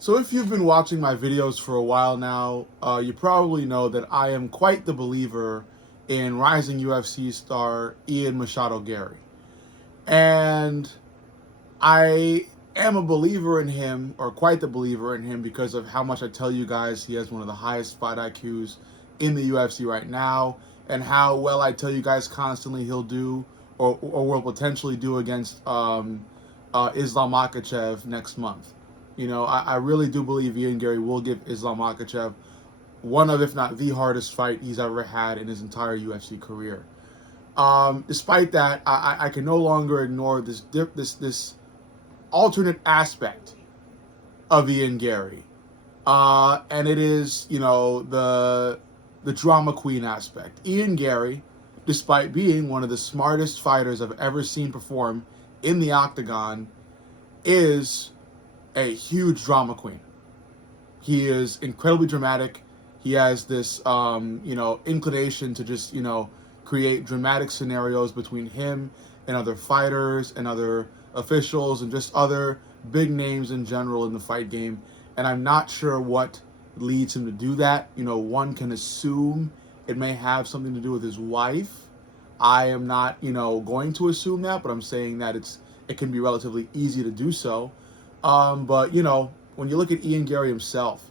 So if you've been watching my videos for a while now, you probably know that I am quite the believer in rising UFC star Ian Garry. And I am a believer in him, or quite the believer in him, because of how much I tell you guys he has one of the highest fight IQs in the UFC right now, and how well I tell you guys constantly he'll do, or will potentially do against Islam Makhachev next month. I really do believe Ian Garry will give Islam Makhachev one of, if not the hardest fight he's ever had in his entire UFC career. Despite that, I can no longer ignore this alternate aspect of Ian Garry, and it is the drama queen aspect. Ian Garry, despite being one of the smartest fighters I've ever seen perform in the octagon, is a huge drama queen. He is incredibly dramatic. He has this, inclination to just, create dramatic scenarios between him and other fighters and other officials and just other big names in general in the fight game. And I'm not sure what leads him to do that. One can assume it may have something to do with his wife. I am not, going to assume that, but I'm saying that it can be relatively easy to do so. But when you look at Ian Garry himself,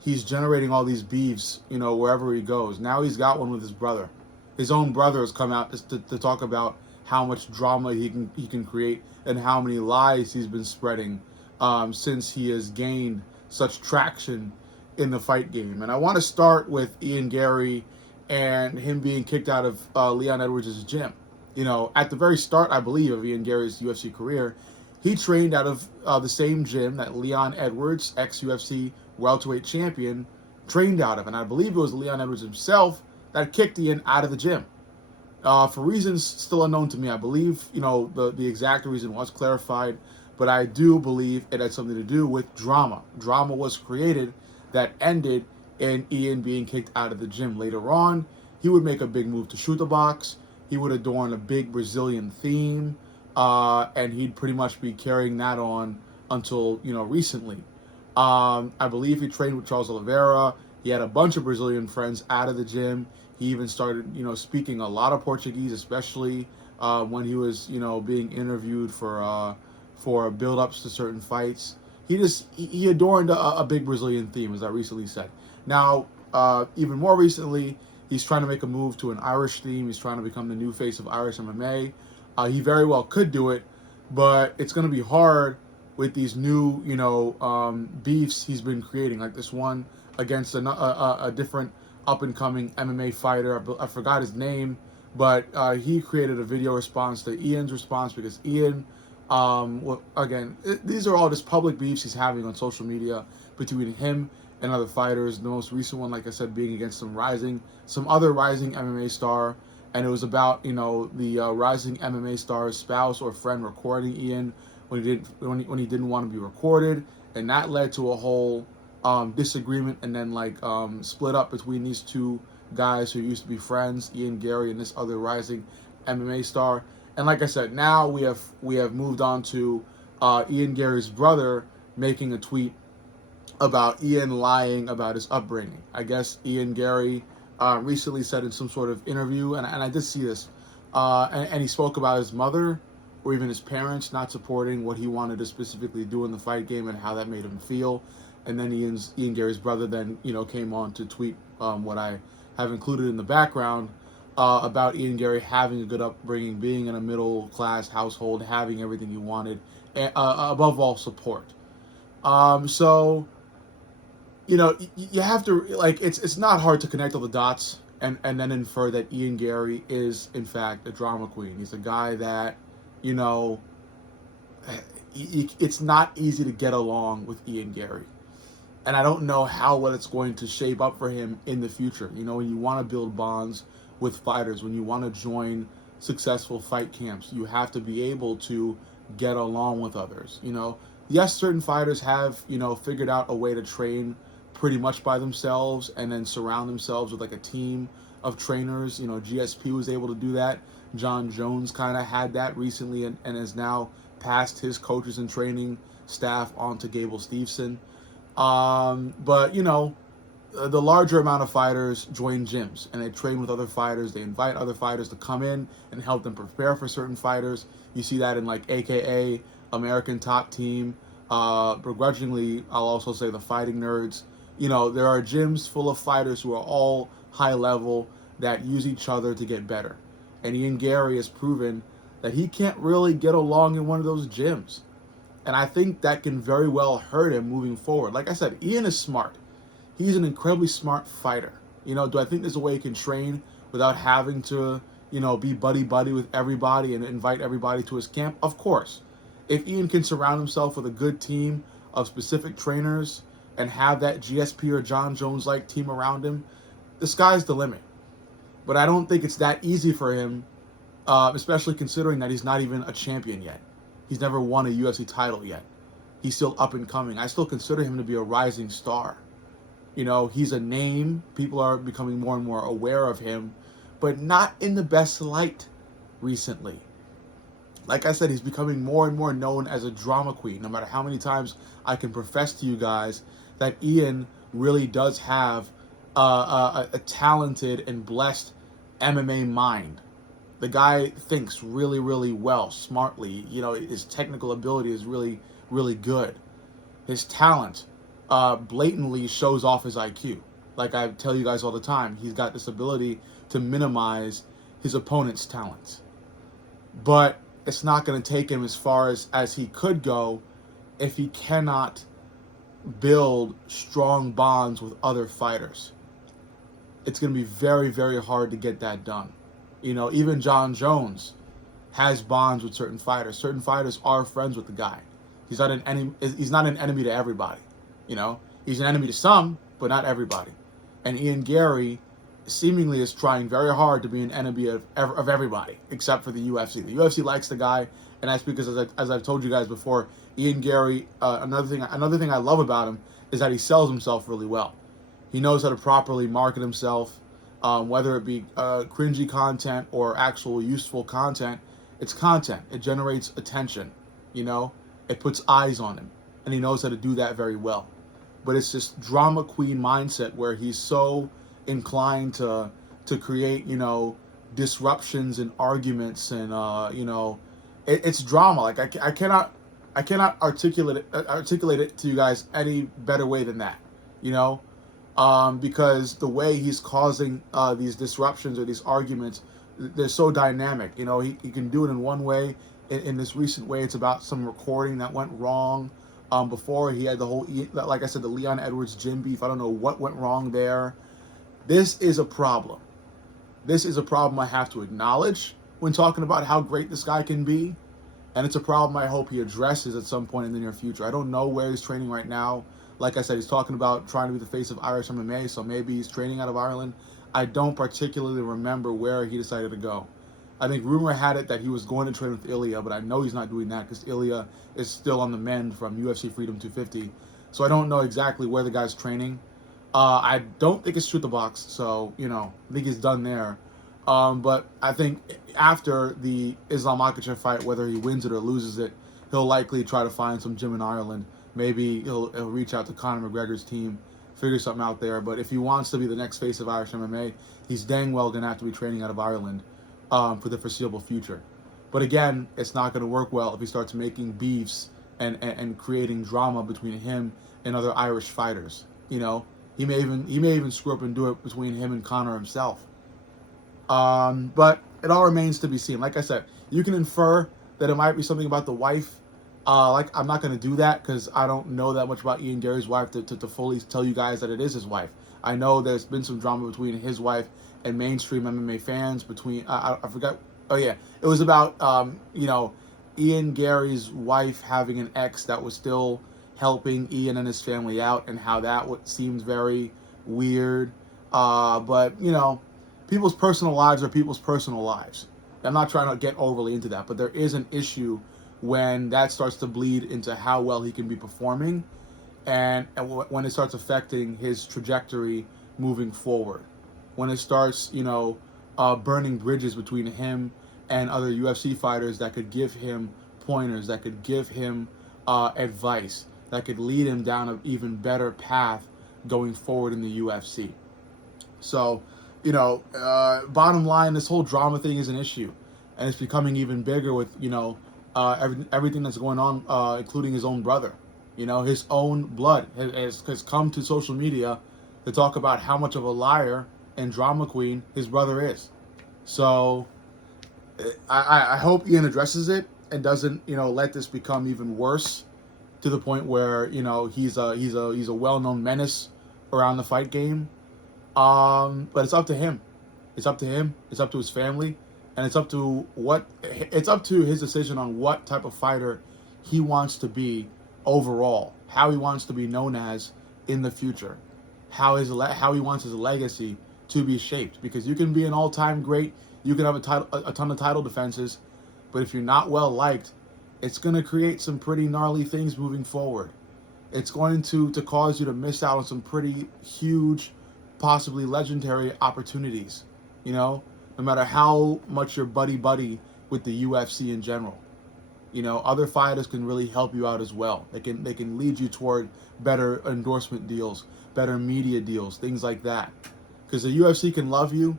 he's generating all these beefs, wherever he goes. Now he's got one with his brother. His own brother has come out to talk about how much drama he can create and how many lies he's been spreading since he has gained such traction in the fight game. And I want to start with Ian Garry and him being kicked out of Leon Edwards' gym. At the very start, I believe, of Ian Garry's UFC career, he trained out of the same gym that Leon Edwards, ex-UFC welterweight champion, trained out of. And I believe it was Leon Edwards himself that kicked Ian out of the gym. For reasons still unknown to me. I believe, the exact reason was clarified, but I do believe it had something to do with drama. Drama was created that ended in Ian being kicked out of the gym. Later on, he would make a big move to shoot the box. He would adorn a big Brazilian theme, and he'd pretty much be carrying that on until, recently. I believe he trained with Charles Oliveira. He had a bunch of Brazilian friends out of the gym. He even started, speaking a lot of Portuguese, especially when he was, being interviewed for build-ups to certain fights. He adorned a big Brazilian theme, as I recently said. Now, even more recently, he's trying to make a move to an Irish theme. He's trying to become the new face of Irish MMA. He very well could do it, but it's going to be hard with these new, beefs he's been creating, like this one against a different up-and-coming MMA fighter. I forgot his name, but he created a video response to Ian's response because Ian, these are all just public beefs he's having on social media between him and other fighters. The most recent one, like I said, being against some other rising MMA star, and it was about the rising MMA star's spouse or friend recording Ian when he didn't want to be recorded, and that led to a whole disagreement and then split up between these two guys who used to be friends, Ian Garry and this other rising MMA star. And like I said, now we have moved on to Ian Garry's brother making a tweet about Ian lying about his upbringing. I guess Ian Garry recently said in some sort of interview, and I did see this, and he spoke about his mother or even his parents not supporting what he wanted to specifically do in the fight game and how that made him feel. And then Ian Garry's brother then came on to tweet what I have included in the background about Ian Garry having a good upbringing, being in a middle class household, having everything he wanted, and above all support. So you have to it's not hard to connect all the dots and then infer that Ian Garry is in fact a drama queen. He's a guy that it's not easy to get along with Ian Garry. And I don't know how well it's going to shape up for him in the future. When you want to build bonds with fighters, when you want to join successful fight camps, you have to be able to get along with others. Yes, certain fighters have, figured out a way to train pretty much by themselves and then surround themselves with a team of trainers. GSP was able to do that. John Jones kind of had that recently and has now passed his coaches and training staff on to Gable Steveson. But, the larger amount of fighters join gyms and they train with other fighters. They invite other fighters to come in and help them prepare for certain fighters. You see that in like AKA, American Top Team. Begrudgingly, I'll also say the Fighting Nerds. There are gyms full of fighters who are all high level that use each other to get better. And Ian Garry has proven that he can't really get along in one of those gyms. And I think that can very well hurt him moving forward. Like I said, Ian is smart. He's an incredibly smart fighter. Do I think there's a way he can train without having to, be buddy-buddy with everybody and invite everybody to his camp? Of course. If Ian can surround himself with a good team of specific trainers and have that GSP or John Jones-like team around him, the sky's the limit. But I don't think it's that easy for him, especially considering that he's not even a champion yet. He's never won a UFC title yet. He's still up and coming. I still consider him to be a rising star. He's a name. People are becoming more and more aware of him, but not in the best light recently. Like I said, he's becoming more and more known as a drama queen, no matter how many times I can profess to you guys that Ian really does have a talented and blessed MMA mind. The guy thinks really, really well, smartly. His technical ability is really, really good. His talent blatantly shows off his IQ. Like I tell you guys all the time, he's got this ability to minimize his opponent's talents. But it's not going to take him as far as he could go if he cannot build strong bonds with other fighters. It's going to be very, very hard to get that done. Even John Jones has bonds with certain fighters. Certain fighters are friends with the guy. He's not an enemy to everybody. He's an enemy to some, but not everybody. And Ian Garry seemingly is trying very hard to be an enemy of everybody, except for the UFC. The UFC likes the guy, and that's because, as I've told you guys before, Ian Garry, another thing I love about him is that he sells himself really well. He knows how to properly market himself, whether it be cringy content or actual useful content. It's content. It generates attention, It puts eyes on him, and he knows how to do that very well. But it's this drama queen mindset where he's so inclined to create, disruptions and arguments and, it's drama. Like I cannot articulate it to you guys any better way than that, because the way he's causing these disruptions or these arguments, they're so dynamic. He can do it in one way. In this recent way, it's about some recording that went wrong. Before he had the whole, like I said, the Leon Edwards gym beef. I don't know what went wrong there. This is a problem. This is a problem I have to acknowledge when talking about how great this guy can be. And it's a problem I hope he addresses at some point in the near future. I don't know where he's training right now. Like I said, he's talking about trying to be the face of Irish MMA, so maybe he's training out of Ireland. I don't particularly remember where he decided to go. I think rumor had it that he was going to train with Ilya, but I know he's not doing that because Ilya is still on the mend from UFC Freedom 250. So I don't know exactly where the guy's training. I don't think it's Shoot the Box, so, I think he's done there. But I think after the Islam Makhachev fight, whether he wins it or loses it, he'll likely try to find some gym in Ireland. Maybe he'll reach out to Conor McGregor's team, figure something out there. But if he wants to be the next face of Irish MMA, he's dang well going to have to be training out of Ireland for the foreseeable future. But again, it's not going to work well if he starts making beefs and creating drama between him and other Irish fighters. He may even screw up and do it between him and Conor himself. But it all remains to be seen. Like I said, you can infer that it might be something about the wife. I'm not going to do that because I don't know that much about Ian Garry's wife to fully tell you guys that it is his wife. I know there's been some drama between his wife and mainstream MMA fans. I forgot. Oh yeah, it was about Ian Garry's wife having an ex that was still helping Ian and his family out, and how that seemed very weird. But people's personal lives are people's personal lives. I'm not trying to get overly into that, but there is an issue when that starts to bleed into how well he can be performing, and when it starts affecting his trajectory moving forward. When it starts, burning bridges between him and other UFC fighters that could give him pointers, that could give him advice, that could lead him down an even better path going forward in the UFC. So, bottom line, this whole drama thing is an issue, and it's becoming even bigger with everything that's going on, including his own brother. His own blood has come to social media to talk about how much of a liar and drama queen his brother is. So, I hope Ian addresses it and doesn't let this become even worse to the point where he's a well-known menace around the fight game. But it's up to him. It's up to him. It's up to his family, and it's up to his decision on what type of fighter he wants to be overall, how he wants to be known as in the future, how he wants his legacy to be shaped. Because you can be an all-time great, you can have a ton of title defenses, but if you're not well liked, it's going to create some pretty gnarly things moving forward. It's going to cause you to miss out on some pretty huge, possibly legendary opportunities, no matter how much you're buddy with the UFC in general. Other fighters can really help you out as well. They can lead you toward better endorsement deals, better media deals, things like that. Because the UFC can love you,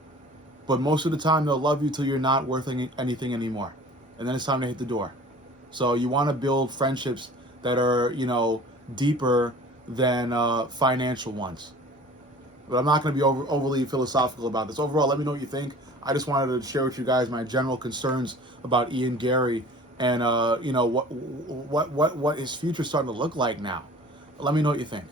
but most of the time they'll love you till you're not worth anything anymore. And then it's time to hit the door. So you want to build friendships that are, deeper than financial ones. But I'm not going to be overly philosophical about this. Overall, let me know what you think. I just wanted to share with you guys my general concerns about Ian Garry and what his future's starting to look like now. Let me know what you think.